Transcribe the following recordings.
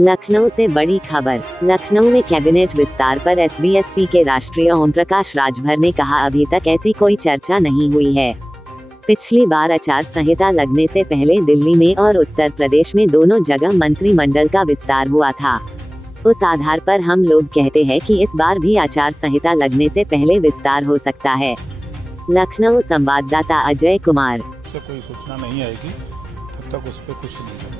लखनऊ से बड़ी खबर। लखनऊ में कैबिनेट विस्तार पर एसबीएसपी के राष्ट्रीय ओम प्रकाश राजभर ने कहा, अभी तक ऐसी कोई चर्चा नहीं हुई है। पिछली बार आचार संहिता लगने से पहले दिल्ली में और उत्तर प्रदेश में दोनों जगह मंत्रिमंडल का विस्तार हुआ था। उस आधार पर हम लोग कहते हैं कि इस बार भी आचार संहिता लगने से पहले विस्तार हो सकता है। लखनऊ संवाददाता अजय कुमार। कोई सूचना नहीं आएगी तब तक उस पर कुछ नहीं हो सकता।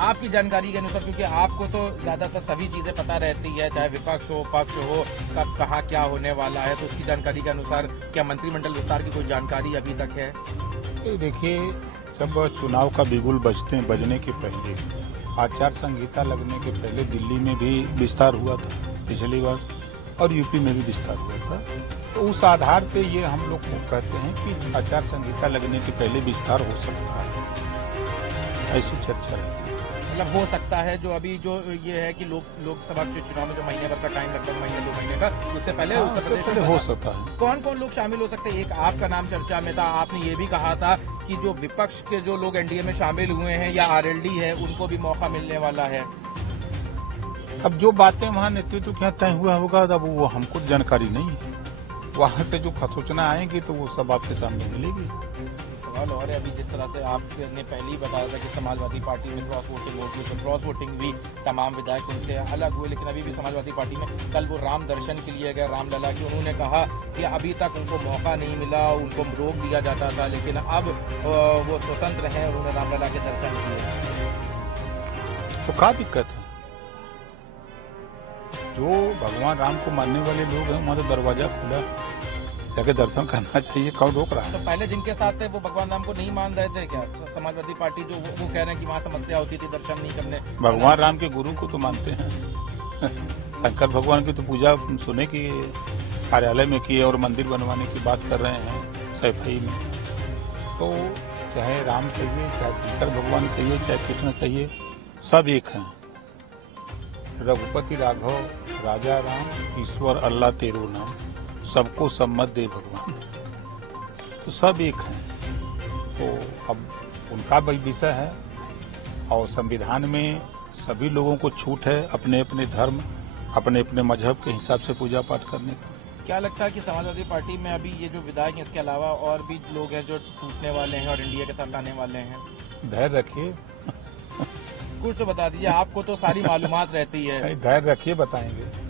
आपकी जानकारी के अनुसार, क्योंकि आपको तो ज्यादातर सभी चीजें पता रहती है, चाहे विपक्ष हो पक्ष हो, कब कहाँ क्या होने वाला है, तो उसकी जानकारी के अनुसार क्या मंत्रिमंडल विस्तार की कोई जानकारी अभी तक है? देखिए, जब चुनाव का बिगुल बजने के पहले, आचार संहिता लगने के पहले दिल्ली में भी विस्तार हुआ था पिछली बार, और यूपी में भी विस्तार हुआ था। तो उस आधार पे ये हम लोग को कहते हैं कि आचार संहिता लगने के पहले विस्तार हो सकता है, ऐसी चर्चा है। मतलब हो सकता है, जो अभी जो ये है कि लोकसभा के चुनाव में जो महीने भर का टाइम लगता है, महीने 2 महीने का, उससे पहले उत्तर प्रदेश में हो सकता है। कौन कौन लोग शामिल हो सकते हैं? एक आपका नाम चर्चा में था, आपने ये भी कहा था कि जो विपक्ष के जो लोग एनडीए में शामिल हुए हैं या आरएलडी है, उनको भी मौका मिलने वाला है। अब जो बातें वहाँ नेतृत्व क्या तय हुआ होगा, अब वो हमको जानकारी नहीं है। वहाँ से जो सूचना आएगी तो वो सब आपके सामने मिलेगी। सवाल और है, अभी जिस तरह से आपने पहले ही बताया था कि समाजवादी पार्टी में क्रॉस वोटिंग होगी, तो क्रॉस वोटिंग भी तमाम विधायक उनसे अलग हुए, लेकिन अभी भी समाजवादी पार्टी में कल वो राम दर्शन के लिए गए, रामलला की, उन्होंने कहा कि अभी तक उनको मौका नहीं मिला, उनको रोक दिया जाता था, लेकिन अब वो स्वतंत्र हैं और उन्होंने रामलला के दर्शन किए। तो क्या दिक्कत है? जो भगवान राम को मानने वाले लोग हैं, हमारा दरवाजा खुला, जाके दर्शन करना चाहिए। कौन रोक रहा है? तो पहले जिनके साथ थे वो भगवान राम को नहीं मान रहे थे क्या? समाजवादी पार्टी जो वो कह रहे हैं कि वहाँ समस्या होती थी दर्शन नहीं करने। भगवान राम के गुरु को तो मानते हैं। शंकर भगवान की तो पूजा सुने की कार्यालय में की और मंदिर बनवाने की बात कर रहे हैं सैफई में। तो चाहे राम कहिए, चाहे शंकर भगवान कहिए, चाहे कृष्ण कहिए, सब एक हैं। रघुपति राघव राजा राम, ईश्वर अल्लाह तेरो नाम, सबको सम्मत दे भगवान, तो सब एक हैं। तो अब उनका विषय है, और संविधान में सभी लोगों को छूट है अपने अपने धर्म, अपने अपने मजहब के हिसाब से पूजा पाठ करने का। क्या लगता है कि समाजवादी पार्टी में अभी ये जो विधायक हैं, इसके अलावा और भी लोग हैं जो टूटने वाले हैं और इंडिया के साथ आने वाले हैं? धैर्य रखिए। कुछ तो बता दीजिए, आपको तो सारी मालूमात रहती है। धैर्य रखिए, बताएंगे।